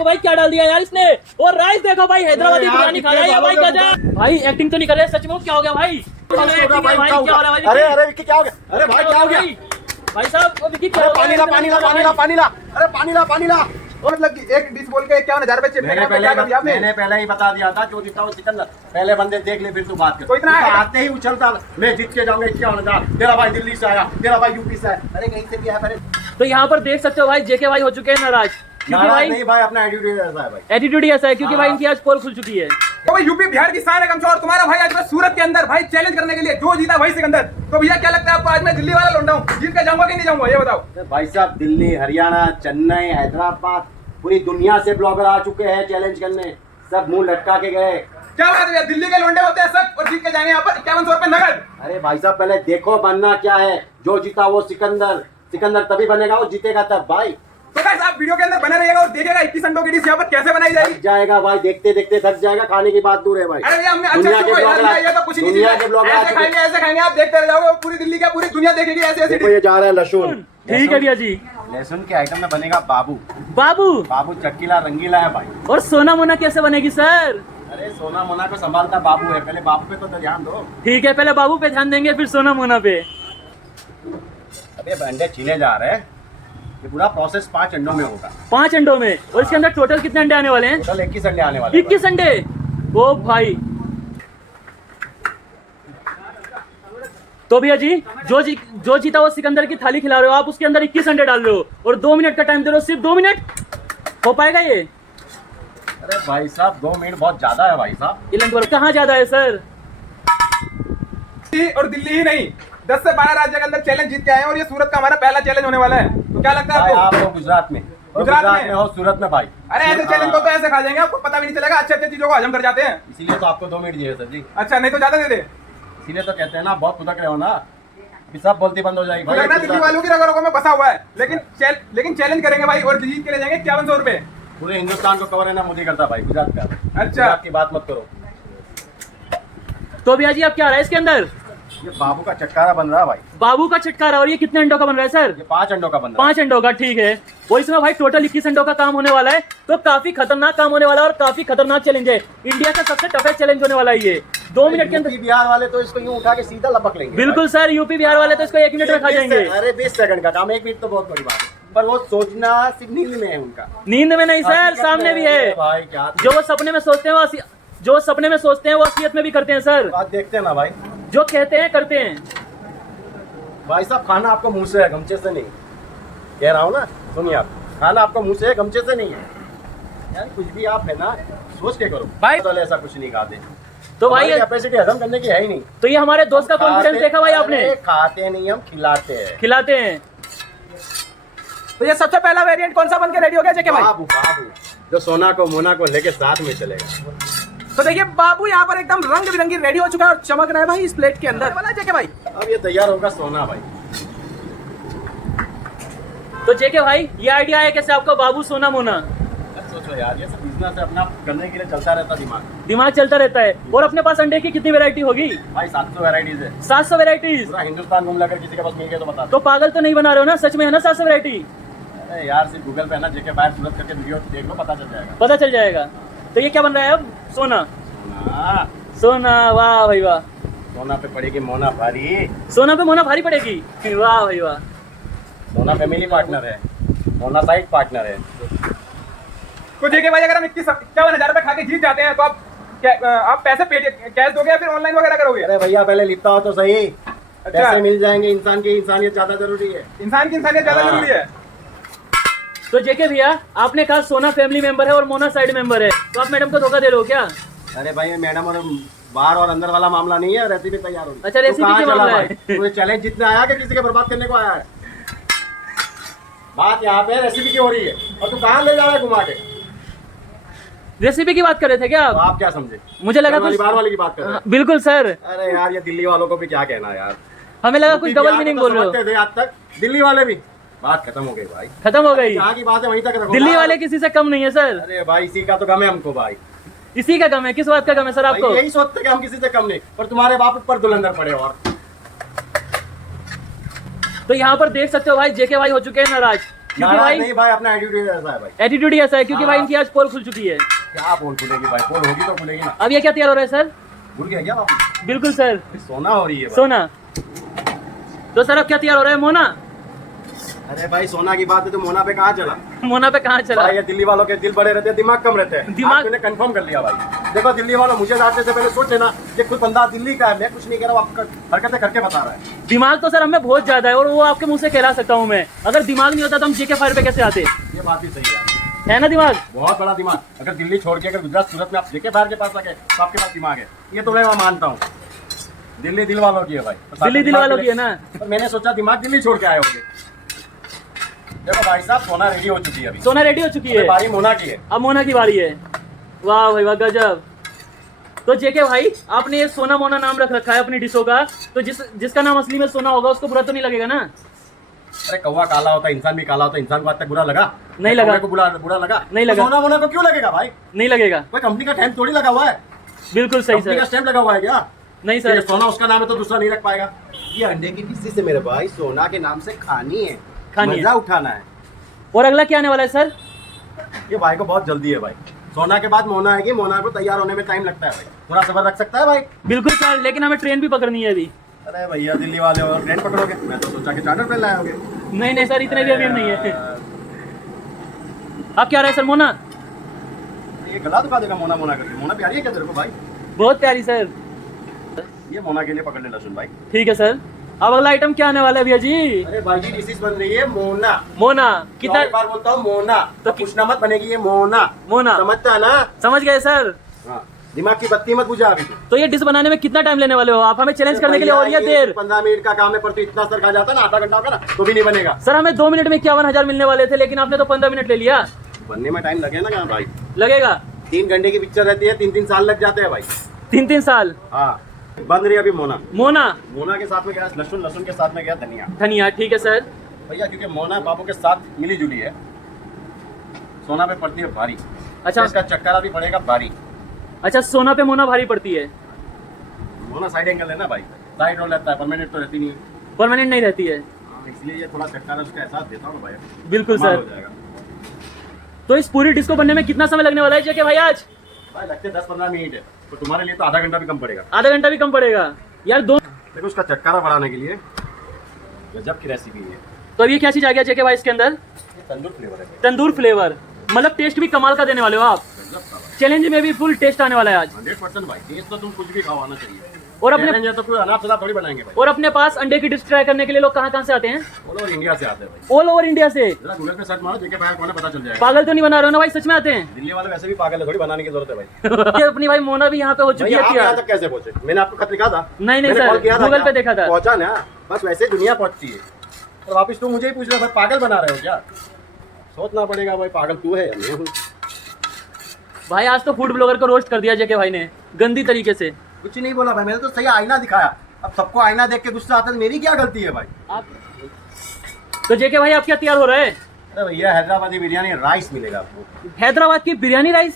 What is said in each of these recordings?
देखो भाई क्या डाल दिया यार इसने। और राइस देखो भाई, हैदराबादी बिरयानी खा रहा है भाई। गजब भाई, एक्टिंग तो नहीं कर रहे सच में। क्या हो गया भाई? अरे अरे विक्की क्या हो गया? अरे भाई क्या हो गया भाई साहब? विक्की क्या हो गया? पानी ला पानी ला पानी ला पानी ला, अरे पानी ला पानी ला। और मतलब एक डिश बोल के 51,000 रुपए चिपके मैंने पहले ही बता दिया था जो जीता वो सिकंदर। पहले बंदे देख ले फिर तू बात कर। तो इतना आते ही उछलता मैं जीत के जाऊंगा 51,000। तेरा भाई दिल्ली से आया, तेरा भाई यूपी से आया, अरे कहीं से भी आया। तो यहाँ पर देख सकते हो भाई जेके भाई हो चुके हैं नाराज। नहीं भाई, अपना एटीट्यूड ऐसा है भाई। एटीट्यूड ऐसा है क्योंकि भाई इनकी आज पोल खुल चुकी है। तो भाई यूपी बिहार की शान है कमजोर। तुम्हारा भाई आज मैं सूरत के अंदर भाई चैलेंज करने के लिए जो जीता भाई सिकंदर। तो भैया क्या लगता है आपको आज मैं दिल्ली वाला लौंडा हूँ, जीत के जाऊंगा कि नहीं जाऊंगा ये बताओ। भाई साहब दिल्ली, हरियाणा, चेन्नई, हैदराबाद, पूरी दुनिया से ब्लॉगर आ चुके हैं चैलेंज करने। सब मुंह लटका के गए। क्या बात है, दिल्ली के लौंडे होते हैं सब और जीत के जाएंगे यहाँ पर 5100 रुपए नगद। अरे भाई साहब पहले देखो बनना क्या है। जो जीता वो सिकंदर। सिकंदर तभी बनेगा वो जीतेगा तब भाई। तो गाइस आप वीडियो के अंदर बने रहिएगा और देखिएगा 21 अंडों की डिश यहाँ पर कैसे बनाई जाएगी। थक जाएगा भाई, देखते देखते थक जाएगा। खाने की बात दूर है भाई। अरे भैया हमने अच्छा दुनिया के शुरू ब्लॉगर ये तो कुछ नहीं दुनिया के ब्लॉगर ऐसे खाएंगे आप देखते रह जाओगे और पूरी दिल्ली क्या पूरी दुनिया देखेगी ऐसे ऐसे। देखो ये जा रहा है लहसुन। ठीक है भैया जी। लहसुन के आइटम में बनेगा बाबू। बाबू बाबू चटकीला रंगीला है भाई। और सोना मोना कैसे बनेगी सर? अरे सोना मोना को संभालता बाबू है। पहले बाबू पे तो ध्यान दो। ठीक है, पहले बाबू पे ध्यान देंगे फिर सोना मोना पे। अबे अंडे छीले जा रहे हैं। ये पूरा प्रोसेस 5 अंडों में होगा। 5 अंडों में? और इसके अंदर टोटल कितने अंडे आने वाले हैं? टोटल 21 अंडे आने वाले हैं। 21 अंडे? ओ भाई। तो भैया जी जो जीता वो सिकंदर की थाली खिला रहे हो आप, उसके अंदर 21 अंडे डाल रहे हो और 2 मिनट का टाइम दे रहे हो। सिर्फ 2 मिनट हो पाएगा ये? अरे भाई साहब 2 मिनट बहुत ज्यादा है भाई साहब। ये कहाँ ज्यादा है सर? और दिल्ली ही नहीं 10 से 12 राज्य के अंदर चैलेंज जीत के आए हैं और ये सूरत का हमारा पहला चैलेंज होने वाला है। तो क्या लगता है भाई आपको? आप हो गुजरात में, गुजरात में हो सूरत में भाई। अरे ऐसे चैलेंज को तो ऐसे खा जाएंगे आपको पता भी नहीं चलेगा। अच्छे अच्छे चीजों को हजम कर जाते हैं। इसीलिए तो आपको 2 मिनट दिए सर जी। अच्छा नहीं तो ज्यादा दे दे। इसीलिए तो कहते हैं ना बहुत खुदक रहे हो ना कि सब बोलती बंद हो जाएगी भाई। लगना दिल्ली वालों की रगों में बसा हुआ है लेकिन चैलेंज करेंगे भाई और जीत के ले जाएंगे 5100 रुपए। पूरे हिंदुस्तान को कवर है ना मोदी करता भाई गुजरात का। अच्छा गुजरात की बात मत करो। तो भैया जी अब क्या रहा है इसके अंदर? ये बाबू का चटकारा बन रहा है भाई। बाबू का छटकारा। और ये कितने अंडों का बन रहा है सर? ये 5 अंडों का बन रहा है। 5 अंडों का, ठीक है। और इसमें भाई टोटल 21 अंडों का काम होने वाला है। तो काफी खतरनाक काम होने वाला है और काफी खतरनाक चैलेंज है। इंडिया का सबसे टफेस्ट चैलेंज होने वाला है ये। 2 मिनट के अंदर। यूपी बिहार वाले तो इसको यूं उठा के सीधा लपक लेंगे। बिल्कुल सर, यूपी बिहार वाले तो इसको 1 मिनट में खा जाएंगे। अरे 20 सेकंड का काम, 1 मिनट तो बहुत बड़ी बात है। पर वो सोचना सिर्फ नींद में है उनका। नींद में नहीं सर, सामने भी है भाई। क्या जो वो सपने में सोचते हैं वो असलियत में भी करते हैं सर। बात देखते हैं ना भाई। जो कहते हैं करते हैं। भाई साहब खाना आपको मुंह से है, गमछे से नहीं। कह रहा हूँ ना, सुनिए आप, खाना आपको मुंह से है, गमछे से नहीं है। यार कुछ भी आप है ना सोच के करो भाई। तो ऐसा कुछ नहीं खाते तो भाई कैपेसिटी हजम करने की है ही नहीं। तो ये हमारे दोस्त का कॉन्फिडेंस देखा भाई आपने? खाते नहीं, हम खिलाते हैं। खिलाते हैं। तो ये सबसे पहला वेरिएंट कौन सा बन के रेडी हो गया जेके भाई? बाबू जो सोना को मोना को लेके साथ में चलेगा। तो देखिए बाबू यहाँ पर एकदम रंग बिरंगी रेडी हो चुका है और चमक रहा है भाई इस प्लेट के अंदर। बोला जेके भाई अब ये तैयार होगा सोना भाई। तो जेके भाई ये आइडिया है कैसे आपको बाबू सोना मोना? सोचो यार ये सब बिजनेस है अपना करने के लिए चलता रहता दिमाग चलता रहता है। और अपने पास अंडे की कितनी वैरायटी होगी भाई? 700 वैरायटीज है। 700 वैरायटीज? पूरा हिंदुस्तान घूम लेकर किसी के पास मिल गया तो बता दो। तो पागल तो नहीं बना रहे हो ना? सच में है ना 700 वैरायटी? अरे यार सिर्फ गूगल पे है ना जेके बाहर सूरत करके वीडियो देख लो, पता चल जाएगा। पता चल जाएगा। तो ये क्या बन रहा है अब? सोना। हाँ, सोना, वाह भाई वाह। सोना पे पड़ेगी मोना भारी। सोना पे मोना भारी पड़ेगी, वाह भाई वाह। सोना फैमिली पार्टनर है, मोना साइड पार्टनर है। तो जेके भाई अगर हम 51,000 रुपए खा के जीत जाते हैं तो आप पैसे कैश दोगे या फिर ऑनलाइन वगैरह करोगे? अरे भैया पहले लिपटा हो तो सही। अच्छा। पैसे मिल जाएंगे। इंसान की इंसानियत ज्यादा जरूरी है। इंसान की इंसानियत ज्यादा हाँ। जरूरी है। तो जेके भैया आपने कहा सोना फैमिली मेंबर है और मोना साइड मेंबर है, तो आप मैडम को धोखा दे रहे हो क्या? अरे भाई मैडम और बाहर और अंदर वाला मामला नहीं है, रेसिपी तैयार होगी। अच्छा, रेसिपी की मामला है। तो ये चैलेंज जीतने आया कि किसी के बर्बाद करने को आया है? बात यहाँ पे रेसिपी की हो रही है और तू कहाँ ले जा रहा है घुमा के? रेसिपी की बात कर रहे थे क्या तो आप? आप क्या समझे? मुझे लगा कुछ बाहर वाले की बात कर रहे हैं। बिल्कुल सर। अरे यार ये दिल्ली वालों को भी क्या कहना यार। हमें लगा कुछ डबल मीनिंग बोल रहे हो। समझते थे आज तक दिल्ली वाले भी। बात खत्म हो गई भाई, खत्म हो गई। यहाँ की बात है वहीं तक रखो। दिल्ली वाले किसी से कम नहीं है सर। अरे भाई इसी का तो गम है हमको भाई। इसी का गम है? किस बात का गम है सर आपको? भाई यही सोचते कि हम किसी से कम नहीं, पर तुम्हारे बाप ऊपर दुलंदर पड़े। और तो यहाँ पर देख सकते हो भाई जेके भाई हो चुके हैं नाराज। क्योंकि नाराज भाई नहीं भाई, अपना एटीट्यूड ऐसा है भाई। एटीट्यूड ही ऐसा है, क्योंकि हाँ। भाई इनकी आज पोल खुल चुकी है। क्या पोल खुलेगी भाई, पोल होगी तो खुलेगी ना। अब ये क्या तैयार हो रहा है सर? भूल गया क्या आप? बिल्कुल सर, सोना हो रही है भाई। सोना। तो सर अब क्या तैयार हो रहा है? मोना। अरे भाई सोना की बात है तो मोना पे कहाँ चला मोना पे कहाँ चला? भाई? ये दिल्ली वालों के दिल बड़े रहते हैं, दिमाग कम रहते हैं। दिमाग- मैंने कंफर्म कर लिया भाई। देखो दिल्ली वालों, मुझे जाने से पहले सोच लेना कि खुद बंदा दिल्ली का है, मैं कुछ नहीं कह रहा हूँ, आपका हरकतें करके बता रहा है। दिमाग तो सर हमें बहुत ज्यादा है, और वो आपके मुंह से कहला सकता हूँ मैं। अगर दिमाग नहीं होता तो हम जेके फायर पे कैसे आते? ये बात भी सही है है ना दिमाग? बहुत बड़ा दिमाग। अगर दिल्ली छोड़ के अगर गुजरात सूरत में आप जेके फायर के पास आ गए तो आपके पास दिमाग है, ये तो मैं मानता हूँ। दिल्ली दिल वालों की है भाई, तो दिल्ली दिल दिमाग वालों के की है लिए- ना। पर मैंने सोचा दिमाग दिल्ली छोड़ के आए होंगे। देखो भाई साहब, सोना रेडी हो चुकी है अभी। सोना रेडी हो चुकी है, बारी मोना की है। अब मोना की बारी है। वाह भाई वाह, गजब। तो जेके भाई, आपने ये सोना मोना नाम रख रखा है अपनी डिशों का, तो जिसका नाम असली में सोना होगा उसको बुरा तो नहीं लगेगा ना? अरे कौवा काला होता है, इंसान भी काला होता है, इंसान को आज तक बुरा लगा? नहीं लगा। कौवे को बुरा लगा? नहीं तो लगा। सोना मोना को क्यों लगेगा भाई? नहीं लगेगा। कोई कंपनी का स्टैम्प थोड़ी लगा हुआ है। बिल्कुल सही कंपनी का सर। स्टैम्प लगा हुआ है क्या? नहीं ये सर, सोना उसका नाम है तो दूसरा नहीं रख पाएगा। ये अंडे की डिशेस से मेरे भाई सोना के नाम से खानी है, खानी है। मजा उठाना है। और अगला क्या आने वाला है सर? ये भाई को बहुत जल्दी है भाई। सोना के बाद मोना आएगी, मोना को तैयार होने में टाइम लगता है भाई, थोड़ा सब्र रख सकता है भाई। बिल्कुल सर, लेकिन हमें ट्रेन भी पकड़नी है अभी। अरे भैया दिल्ली वाले और ट्रेन पकड़ोगे? मैं तो सोचा कि चार्टर प्लेन लाए होगे। नहीं नहीं सर, इतने भी अमीर नहीं है। आप क्या रहे सर? मोना। ये गला दुखा देगा मोना मोना करके। मोना प्यारी है क्या तेरे को भाई? बहुत प्यारी सर। ये मोना के लिए पकड़ ले लहसुन भाई। ठीक है सर। अब अगला आइटम क्या आने वाला है भैया जी? अरे भाई जी डिशेस बन रही है मोना। मोना। कितना? एक बार बोलता हूँ मोना तो पूछना मत, बनेगी ये मोना। मोना। समझता है ना? समझ गए सर। हाँ, दिमाग की बत्ती मत बुझा अभी तू। तो ये डिश बनाने में कितना टाइम लेने वाले हो आप? हमें चैलेंज करने के लिए, और ये देर? 15 मिनट का काम है, पर तू इतना सर खा जाता ना, आधा घंटा होगा ना तो भी नहीं बनेगा। सर हमें 2 मिनट में 51,000 मिलने वाले थे, लेकिन आपने तो 15 मिनट ले लिया। बनने में टाइम लगे ना क्या भाई? लगेगा 3 घंटे की पिक्चर रहती है, 3-3 साल लग जाते हैं भाई। 3-3 साल। हाँ, बन रही है अभी मोना। मोना। मोना के साथ में गया लहसुन, लहसुन के साथ में गया धनिया। धनिया। ठीक है सर। भैया क्योंकि मोना बाबू के साथ मिली जुली है, सोना पे पड़ती है भारी। अच्छा। इसका चक्करा भी पड़ेगा भारी। अच्छा, सोना पे मोना भारी पड़ती है। मोना साइड एंगल है ना भाई, साइड रोल रहता है, परमानेंट तो रहती नहीं है। परमानेंट नहीं रहती है। हाँ, इसलिए ये थोड़ा चक्करा उसका एहसास देता हूँ भाई। बिल्कुल कमाल सर। हो जाएगा तो इस पूरी डिश को बनने में कितना समय लगने वाला है जेके भाई आज? भाई। लगते 10-15 मिनट है, तो तुम्हारे लिए तो आधा घंटा भी कम पड़ेगा। आधा घंटा भी कम पड़ेगा यार। देखो उसका चक्करा बढ़ाने के लिए गजब की रेसिपी है। तो अब ये क्या चीज आ गया जेके भाई इसके अंदर? ये तंदूर फ्लेवर है भाई। तंदूर फ्लेवर। मतलब टेस्ट भी कमाल का देने वाले हो आप। गजब का भाई। चैलेंज में भी फुल टेस्ट आने वाला है आज। 100% भाई। टेस्ट तो तुम कुछ भी खाओ, आना चाहिए। और अपने चैलेंज है तो कोई अनाप शनाप थोड़ी बनाएंगे भाई। और अपने पास अंडे की डिश ट्राई करने के लिए लोग कहाँ कहाँ से आते हैं? ऑल ओवर इंडिया से आते हैं भाई। ऑल ओवर इंडिया से। जरा गूगल पे सर्च मारो, जेके फायर कौन है पता चल जाएगा। पागल तो नहीं बना रहे हो ना भाई? सच में आते हैं? दिल्ली वाले वैसे भी पागल है, थोड़ी बनाने की जरूरत है भाई। ये अपनी भाई मोना भी यहाँ पे हो चुकी भैया है आप यहाँ तैयार। तक कैसे पहुंचे? मैंने आपको खत लिखा था? नहीं मैंने सर, कॉल किया था गूगल क्या? पे देखा था। पहुंचा ना, बस वैसे ही दुनिया पहुंचती है। और वापिस तुम मुझे ही पूछ रहे हो भाई, पागल बना रहे हो क्या? सोचना पड़ेगा भाई, पागल तू है या मैं हूँ। भाई आज तो फूड ब्लॉगर को रोस्ट कर दिया जेके भाई ने गंदी तरीके से। कुछ नहीं बोला भाई, मैंने तो सही आईना दिखाया। अब सबको आईना देख के गुस्सा आता है, मेरी क्या गलती है भाई? आप तो जेके भाई आप क्या तैयार हो रहे हैं? अरे भैया हैदराबादी बिरयानी राइस मिलेगा आपको। हैदराबाद की बिरयानी राइस।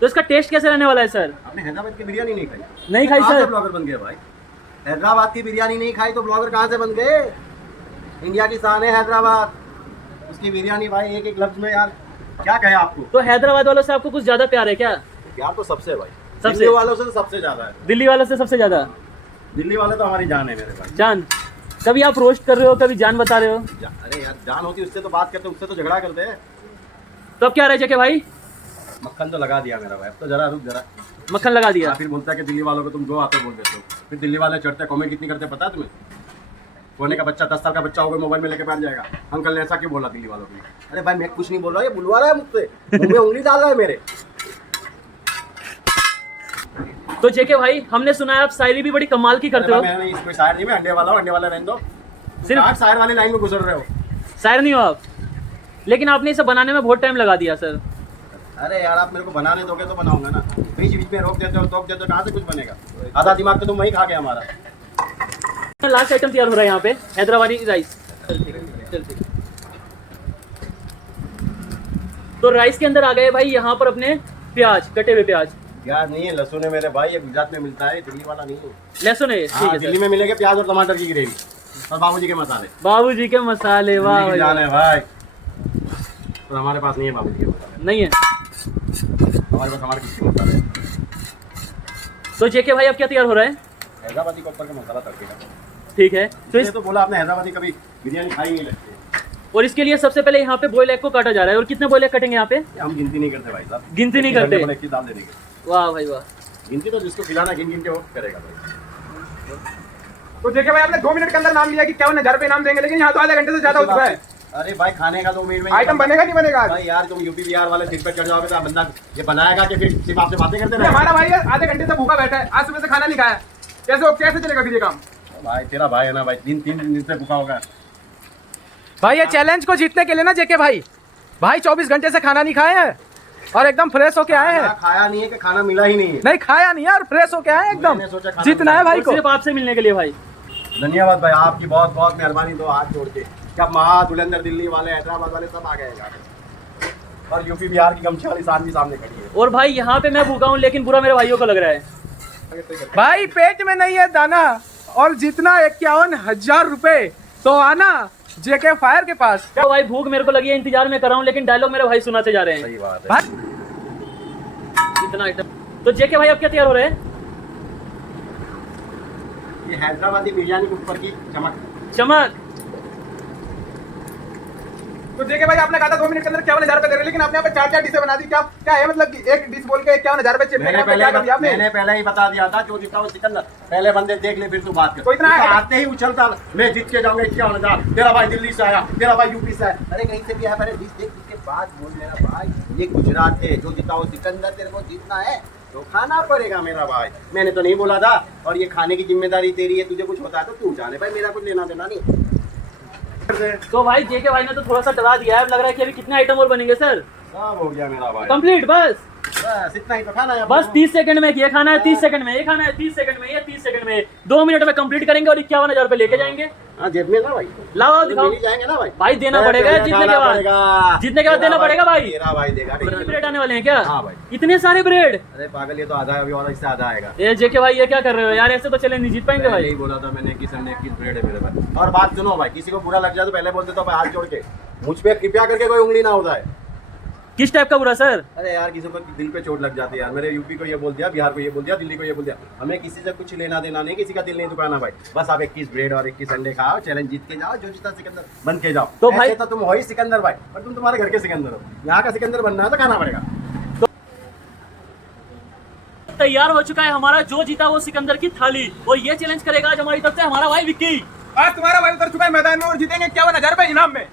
तो इसका टेस्ट कैसे रहने वाला है सर? आपने हैदराबाद की बिरयानी नहीं खाई? नहीं खाई कहाँ से सर। ब्लॉगर बन गए भाई? हैदराबाद की बिरयानी नहीं खाई तो ब्लॉगर कहाँ से बन गए? इंडिया की शान है हैदराबाद, उसकी बिरयानी भाई एक एक लफ्ज में यार क्या कहे आपको। तो हैदराबाद वालों से आपको कुछ ज्यादा प्यार है क्या? यार तो सबसे भाई, सबसे? दिल्ली वालों से तो सबसे ज्यादा है। दिल्ली वालों से सबसे ज्यादा? दिल्ली वाले तो हमारी जान है मेरे भाई। जान। कभी आप रोस्ट कर रहे हो, कभी जान बता रहे हो। अरे यार जान होती उससे तो बात करते, उससे तो झगड़ा करते हैं। तो अब क्या रहे जेके भाई? मक्खन तो लगा दिया मेरा भाई, अब तो जरा रुक जरा। मक्खन लगा दिया। फिर बोलता है कि दिल्ली वालों को तुम जो आते हो बोल देते हो। फिर दिल्ली वाले चढ़ते, कमेंट कितनी करते पता है तुम्हें? कोने का बच्चा 10 साल का बच्चा होगा मोबाइल में लेके बैठ जाएगा, अंकल ने ऐसा क्यों बोला दिल्ली वालों को? अरे भाई मैं कुछ नहीं बोल रहा, ये बुलवा रहा है मुझसे, मुंह में उंगली डाल रहा है मेरे। तो जेके भाई हमने सुना है आप शायरी भी बड़ी कमाल की करते हो। मैं इसमें शायर नहीं, मैं अंडे वाला हूँ, अंडे वाला रहने दो। सिर्फ आप शायर वाली लाइन में गुजर रहे हो। शायर नहीं हो आप, लेकिन आपने इसे बनाने में बहुत टाइम लगा दिया सर। अरे यार आप मेरे को बनाने दोगे तो बनाऊंगा ना, बीच बीच में रोक देते हो, टोक देते हो, कहाँ से कुछ बनेगा? आधा दिमाग तो तुम वही खा गए हमारा। लास्ट आइटम तैयार हो रहा है यहाँ पे, हैदराबादी राइस। तो राइस के अंदर आ गए भाई यहाँ पर अपने प्याज, कटे हुए प्याज। प्याज नहीं है, लहसुन है मेरे भाई, ये गुजरात में मिलता है, दिल्ली वाला नहीं है। लहसुन है, ठीक हाँ, है दिल्ली सर। में मिलेंगे प्याज और टमाटर की ग्रेवी और बाबूजी के मसाले। बाबूजी के मसाले, वाह दिल्ली की भाई जान है भाई। तो हमारे पास नहीं है बाबू जी, ये बता रहे नहीं है। हैं। हमारे पास हमारे किसी मसाला है, तो जेके भाई अब क्या तैयार हो रहा है? हैदराबादी के ऊपर का मसाला तड़के का। ठीक है, तो इसलिए तो बोला आपने हैदराबादी कभी बिरयानी खाई नहीं लगती है। और इसके लिए सबसे पहले यहाँ पे बॉयल एग को काटा जा रहा है। और कितने बॉयल एग कटेंगे यहाँ पे? ये हम गिनती नहीं करते भाई साहब, गिनती नहीं करते? की दाल देने की वाह भाई वाह। गिनती तो जिसको खिलाना गिन गिन के वो करेगा भाई। तो देखिए भाई आपने 2 मिनट के अंदर नाम लिया कि 51,000 रुपए नाम देंगे, लेकिन यहाँ तो आधे घंटे से ज्यादा हो चुका है। अरे भाई खाने का 2 मिनट में आइटम बनेगा नहीं बनेगा आज? भाई यार तुम यूपी बिहार वाले सिर पे चढ़ जाओगे तो बंदा ये बनाएगा कि फिर सिर्फ आपसे बातें करते ये रहे? हमारा भाई है, आधे घंटे से भूखा बैठा है, आज सुबह से खाना नहीं खाया, कैसे चलेगा फिर ये काम? भाई तेरा भाई है ना भाई, 3 दिन से भूखा होगा। भाई ये चैलेंज को जीतने के लिए ना जेके भाई 24 घंटे से खाना नहीं खाए हैं और एकदम फ्रेश होके आए हैं। खाया नहीं है कि खाना मिला ही नहीं है? नहीं खाया नहीं है और फ्रेश होके आए हैं एकदम, मैंने सोचा खाना जीतना है भाई और को। सिर्फ आपसे मिलने के लिए भाई। धन्यवाद भाई, आपकी बहुत बहुत मेहरबानी, दो हाथ जोड़ के। क्या महा धुलंधर दिल्ली वाले हैदराबाद वाले सब आ गए यार, और यूपी बिहार की गमछे वाली शान भी सामने खड़ी है। और भाई यहाँ पे मैं भूखा हूँ, लेकिन बुरा मेरे भाइयों को लग रहा है। भाई पेट में नहीं है दाना और जितना 51,000 रुपए तो आना जेके फायर के पास। तो भाई भूख मेरे को लगी है, इंतजार में कर रहा हूँ, लेकिन डायलॉग मेरे भाई सुनाते जा रहे हैं। सही बात है भाई इतना आइटम। तो जेके भाई अब क्या तैयार हो रहे हैं? ये हैदराबादी बिरयानी के ऊपर की चमक। चमक। तो देखिए भाई आपने कहा था 2 मिनट के अंदर 51,000 रुपए दे रहे, लेकिन आपने यहाँ पे 4 डिशें बना दी। क्या है मतलब कि एक डिश बोल के 51,000 रुपए चिपके मैंने पहले ही बता दिया था, जो जीता वो सिकंदर। पहले बंदे देख ले फिर तू बात कर। तो इतना है? आते ही उछलता मैं जीत के जाऊंगा 51,000, तेरा भाई दिल्ली से आया, तेरा भाई यूपी से आया। अरे कहीं से भी आया, पहले डिश देख के बाद बोल मेरा भाई। ये गुजरात है, जो जीता वो सिकंदर, तेरे को जीतना है तो खाना पड़ेगा मेरा भाई। मैंने तो नहीं बोला था, और ये खाने की जिम्मेदारी तेरी है, तुझे कुछ होता है तो तू जाने भाई, मेरा कुछ लेना देना नहीं। तो भाई जेके भाई ने तो थोड़ा सा डरा दिया है। अब लग रहा है कि अभी कितने आइटम और बनेंगे सर? सब हो गया मेरा भाई, कंप्लीट बस इतना ही तो खाना है। बस 30 सेकंड में ये खाना है, 30 सेकंड में ये खाना है, 30 सेकंड में ये, 30 सेकंड में 2 मिनट में कंप्लीट करेंगे और 51,000 रुपए लेके जाएंगे। हाँ जेब में ना भाई, लाओ दिखाओ। मिल ही जाएंगे ना भाई। भाई देना पड़ेगा जीतने के बाद। जीतने के बाद देना पड़ेगा भाई। तेरा भाई देगा। ब्रेड आने वाले हैं क्या? हाँ भाई। इतने सारे ब्रेड? अरे पागल, ये तो आधा है अभी, और इससे आधा आएगा। ये जेके भाई ये क्या कर रहे हो यार? ऐसे तो चले नहीं जीत पाएंगे भाई। यही बोला था मैंने कि सर ने किस ब्रेड है मेरे पास। और बात सुनो भाई, किसी को बुरा लग जाए तो पहले बोल देता हूं हाथ जोड़ के, मुझ पे कृपया करके कोई उंगली ना उठाए। किस टाइप का बुरा सर? अरे यार किसी को दिल पे चोट लग जाती है यार। मेरे यूपी को ये बोल दिया, बिहार को ये बोल दिया, दिल्ली को ये बोल दिया। हमें किसी से कुछ लेना देना नहीं, किसी का दिल नहीं दुखाना भाई। बस आप 21 ब्रेड और 21 अंडे खाओ, चैलेंज जीत के जाओ, जो जीता सिकंदर बन के जाओ। तो भाई तो तुम हो ही सिकंदर भाई, पर तुम तुम्हारे घर के सिकंदर हो। यहाँ का सिकंदर बनना है तो खाना पड़ेगा। तैयार हो चुका है हमारा जो जीता वो सिकंदर की थाली, और ये चैलेंज करेगा आज हमारी तरफ से हमारा भाई विक्की। आज तुम्हारा भाई उतर चुका है मैदान में और जीतेंगे 51,000 रुपए इनाम में।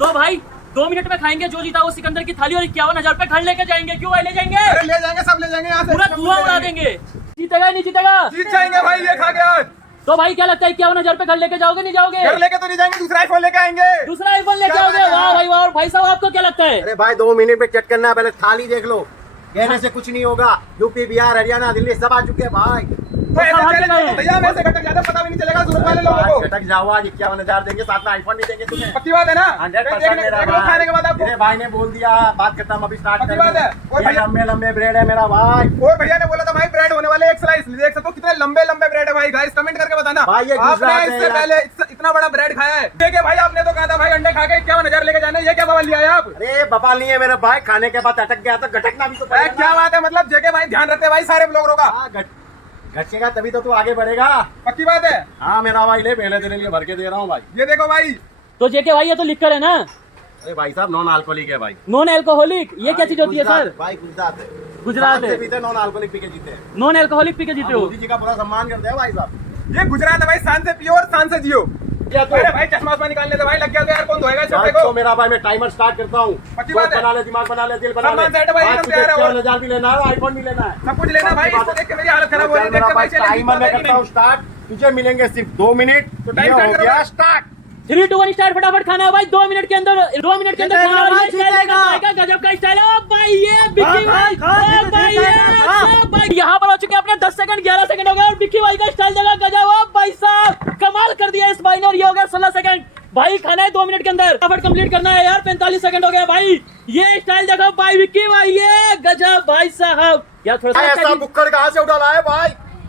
तो भाई 2 मिनट में खाएंगे जो जीता वो सिकंदर की थाली, और 51,000 रुपए घर लेके जाएंगे। क्यों भाई? ले जाएंगे, अरे ले जाएंगे, सब ले जाएंगे यहाँ से, पूरा धुआं उड़ा देंगे। जीतेगा नहीं जीतेगा? जीत जाएंगे भाई ये खा के आज। तो भाई क्या लगता है 51,000 रुपए घर लेके जाओगे नहीं जाओगे? घर लेके तो नहीं जाएंगे, दूसरा आईफोन लेके आएंगे। दूसरा आईफोन लेके आओगे? वाह भाई वाह। और भाई साहब आपको क्या लगता है? अरे भाई 2 मिनट में चेक करना है, पहले थाली देख लो। कहने से कुछ नहीं होगा, यूपी बिहार हरियाणा दिल्ली सब आ चुके हैं भाई। तो ऐसा चैलेंज है, भैया में से घटक ज्यादा पता भी नहीं चलेगा सूरत वाले लोगों को। घटक जाओ, आज 51,000 देंगे, साथ में आईफोन भी देंगे तुम्हें। पक्की बात है ना? 100% मेरा देख लो खाने के बाद आपको। मेरे भाई ने बोल दिया, बात करता हूं अभी स्टार्ट पक्की बात है। और भैया लंबे लंबे ब्रेड है मेरा भाई। और भैया ने बोला था भाई ब्रेड होने वाले एक स्लाइस, देख सकते हो कितने लंबे लंबे ब्रेड है भाई। गाइस कमेंट करके बताना भाई ये आपने गुजरात है इससे यार। पहले इतना बड़ा ब्रेड खाया है? देखिए भाई आपने तो कहा था भाई अंडे खा के 51,000 लेके जाने, ये क्या बवाल लिया है आप? अरे बवाल नहीं है मेरा भाई, खाने के बाद अटक गया तो घटकना भी तो पड़ेगा। क्या बात है, मतलब जेके भाई ध्यान रखते हैं भाई सारे ब्लॉगरों का। हाँ, घटेगा तभी तो तू आगे बढ़ेगा। पक्की बात है। हाँ मेरा भाई, ले पहले तेरे लिए भर के दे रहा हूँ भाई। ये देखो भाई। तो जेके भाई ये तो लिख कर है ना? अरे भाई साहब नॉन अल्कोहलिक है भाई। नॉन एल्कोहलिक ये क्या चीज होती है सर? भाई गुजरात है, गुजरात है। पीते नॉन अल्कोहलिक पी के जीते हैं। नॉन एल्कोहलिक पी के जीते हो? मोदी जी का पूरा सम्मान करते हैं भाई साहब। ये गुजरात है भाई, शान से पियो और शान से जियो। अरे भाई चश्मा निकालने से भाई लग गया तो यार कौन धोएगा इस कपड़े को? तो मेरा भाई मैं टाइमर स्टार्ट करता हूँ। पक्की बात है। बना ले, दिमाग बना ले, दिल बना ले। सम्मान सेट भाई, एकदम तैयार है। 51,000 भी लेना है, आईफोन भी लेना है, सब कुछ लेना भाई। इसको देख के मेरी हालत खराब हो रही है। देख के भाई टाइमर में करता हूँ स्टार्ट। तुझे मिलेंगे सिर्फ 2 मिनट। तो टाइम स्टार्ट करो भाई। स्टार्ट। 3 2 1 स्टार्ट। फटाफट खाना है भाई 2 मिनट के अंदर। 2 मिनट के अंदर खाना है। गजब का स्टाइल है भाई ये बिक्की भाई। भाई ये भाई यहाँ पर हो चुके हैं अपने 10 सेकंड 11 सेकंड हो गए, और बिक्की भाई का स्टाइल जगह गजब है भाई साहब, कमाल कर दिया इस भाई ने। और ये हो गया 16 सेकंड। भाई खाना है 2 मिनट के अंदर, फटाफट कंप्लीट करना है यार। 45 सेकंड हो गया भाई। ये स्टाइल देखो भाई विक्की भाई, ये गजब भाई साहब। यार थोड़ा ऐसा बुक्कड़ कहाँ से उठा लाया भाई,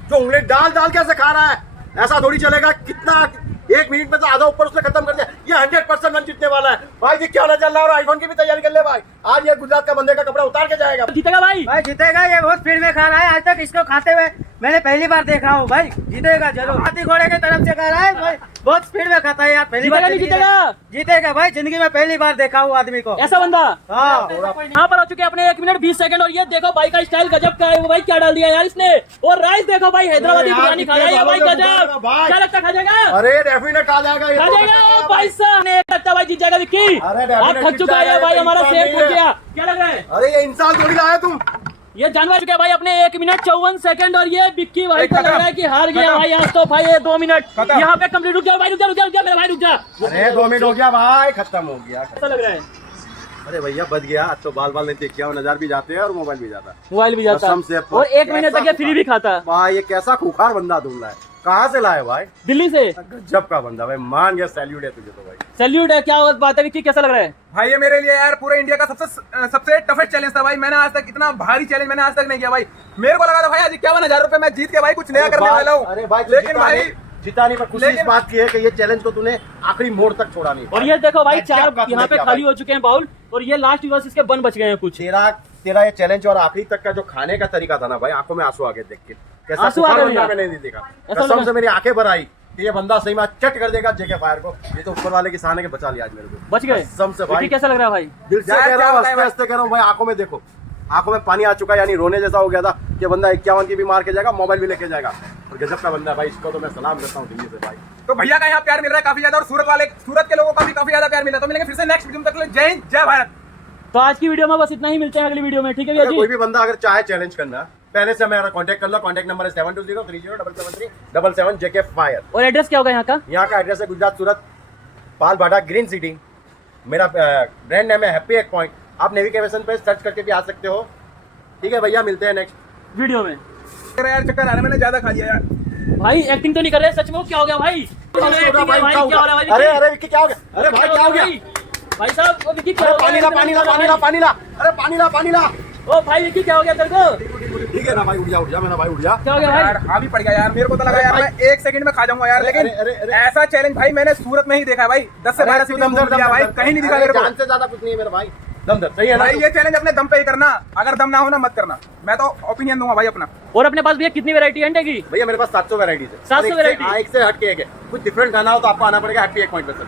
जो उंगली डाल डाल कैसे खा रहा है? ऐसा थोड़ी चलेगा। कितना 1 मिनट में तो आधा ऊपर उसने खत्म कर दिया। ये 100% रन जीतने वाला है भाई। जी क्या होना चल रहा है, और आईफोन की भी तैयारी कर ले भाई। आज ये गुजरात का बंदे का कपड़ा उतार के जाएगा। जीतेगा भाई। भाई जीतेगा, ये बहुत स्पीड में खा रहा है। आज तक इसको खाते हुए मैंने पहली बार देखा हूँ भाई। जीतेगा जरूर, हाथी घोड़े की तरफ से खा रहा है भाई। बहुत स्पीड में खाता है यार, पहली बार। जीतेगा नहीं जीतेगा? जीतेगा भाई, जिंदगी में पहली बार देखा हूँ आदमी को। ऐसा बंदा। हाँ यहाँ पर हो चुके हैं अपने 1 मिनट 20 सेकंड, और ये देखो भाई का स्टाइल गजब का है। वो भाई क्या डाल दिया यार इसने। और राइस देखो भाई, हैदराबादी यार, बिरयानी खा रहा है ये भाई, कितने गजब। सालों से क्या लगता है खा जाएगा? अरे डेफिनेट खा जाएगा ये खा तो। जाएगा भाई साहब। नहीं लगता भाई जीत जाएगा विक्की। अरे आप definitely थक चुका है जीत भाई, जाएगा, हमारा इंसान शेर नहीं फूट है। गया। क्या लग रहा है? अरे ये इंसान थोड़ी लाया तुम। ये जानवर चुके हैं भाई अपने 1 मिनट 54 सेकंड, और ये विक्की भाई एक को लग खत्म। रहा है कि हार गया खत्म। भाई आज तो भाई। ये 2 मिनट खत्म। यहाँ पे कंप्लीट। रुक जाओ भाई, रुक जा मेरा भाई, रुक जा। अरे 2 मिनट हो गया भाई, खत्म हो गया। ऐसा लग रहा है अरे भैया बच गया। आज तो बाल नहीं देखिए, 1000 भी जाते हैं और मोबाइल भी जाता है। मोबाइल भी जाता कसम से। और 1 महीने तक ये फ्री भी खाता। भाई ये कैसा खूंखार बंदा ढूंढ रहा है, कहाँ से लाए भाई? दिल्ली से। गजब का बंदा भाई, मान गया। सैल्यूट है तुझे तो भाई। सैल्यूट है। क्या बात है विक्की, कैसा लग रहा है? भाई ये मेरे लिए यार पूरे इंडिया का सबसे टफेस्ट चैलेंज था भाई। मैंने आज तक इतना भारी चैलेंज मैंने आज तक नहीं किया भाई। मेरे को लगा था भाई आज 51,000 रुपए मैं जीत के भाई कुछ नया करने वाला हूँ। अरे भाई लेकिन भाई जीता नहीं, पर खुशी इस लेकिन- बात की है कि ये चैलेंज को तूने आखिरी मोड़ तक छोड़ा नहीं। और ये देखो भाई, गजब 4 का यहाँ पे किया खाली भाई। हो चुके हैं बाउल, और ये लास्ट यूवर्स इसके बन बच गए हैं कुछ। तेरा ये चैलेंज और आखिरी तक का जो खाने का तरीका था ना भाई, आंखों में आंसू आ गए देख के। कैसा आंसू आ खूंखार गए बंदा यार। मैंने नहीं देखा। ऐसा कसम लगा। से मेरी आंखें भर आई कि ये बंदा सही में चट कर देगा जेके फायर को। ये तो ऊपर वाले किसान है कि बचा लिया आज मेरे को। बच गए। कसम से विक्की भाई, कैसा लग रहा है भाई? दिल से यार, कह रहा क्या हूँ, बताएं हंसते हंसते कह रहा हूँ भाई। आंखों में देखो, आंखों में पानी आ चुका है, यानी रोने जैसा हो गया था कि बंदा 51 की भी मार के जाएगा, मोबाइल भी लेके जाएगा। और गजब का बंदा है भाई, इसको तो मैं सलाम करता हूँ दिल्ली से भाई। तो भैया का यहाँ प्यार मिल रहा है काफी ज्यादा, और सूरत के लोगों का भी काफी ज्यादा प्यार मिला। तो मिलेंगे फिर से नेक्स्ट वीडियो में। तक के लिए जय हिंद, जय भारत। तो आज की वीडियो में बस इतना ही, मिलते हैं अगली वीडियो में। ठीक है भैया अगर जी। कोई भी बंदा अगर चाहे चैलेंज करना, पहले से मेरा कांटेक्ट कर लो। कांटेक्ट नंबर है 7203077377 जेके फायर। और एड्रेस क्या होगा यहाँ का? यहाँ का एड्रेस है गुजरात सूरत पाल भाटा ग्रीन सिटी। मेरा ब्रांड नेम है हैप्पी एक पॉइंट। आप नेविगेशन पे सर्च करके भी आ सकते हो। ठीक है भैया, मिलते हैं नेक्स्ट वीडियो में। यार चक्कर आ रहा है, मैंने ज्यादा खा लिया यार। भाई एक्टिंग तो नहीं कर रहे सच में? क्या हो गया भाई? भाई, भाई, क्या हो रहा है भाई? अरे अरे विक्की क्या हो गया? अरे भाई क्या हो गया? भाई साहब, वो विक्की क्या अरे हो गया? पानी ला पानी ला पानी ला पानी ला। अरे पानी ला। ओ भाई विक्की क्या हो गया तेरे को? ठीक है ना भाई, उठ जा मेरा भाई, उठ जा। क्या हो गया यार भाई? हाँ भी पड़ गया यार। मेरे को तो लगा यार मैं 1 सेकंड में खा जाऊंगा यार, लेकिन अरे। ऐसा चैलेंज भाई मैंने सूरत में ही देखा है भाई। 10 से 12 सीढ़ी घूम लिया भाई, कहीं नहीं दिखा मेरे को। जान से ज्यादा कुछ नहीं है मेरा भाई। दम दर सही है ना? भाई ये चैलेंज अपने दम पे ही करना, अगर दम ना हो ना मत करना। मैं तो ओपिनियन दूंगा भाई अपना। और अपने पास भैया कितनी वैरायटी है अंडे की? भैया मेरे पास 700 वैराइटीज है। 700 variety? एक से हट के एक है। कुछ डिफरेंट खाना हो तो आपको आना पड़ेगा हैप्पी एक पॉइंट पे सर।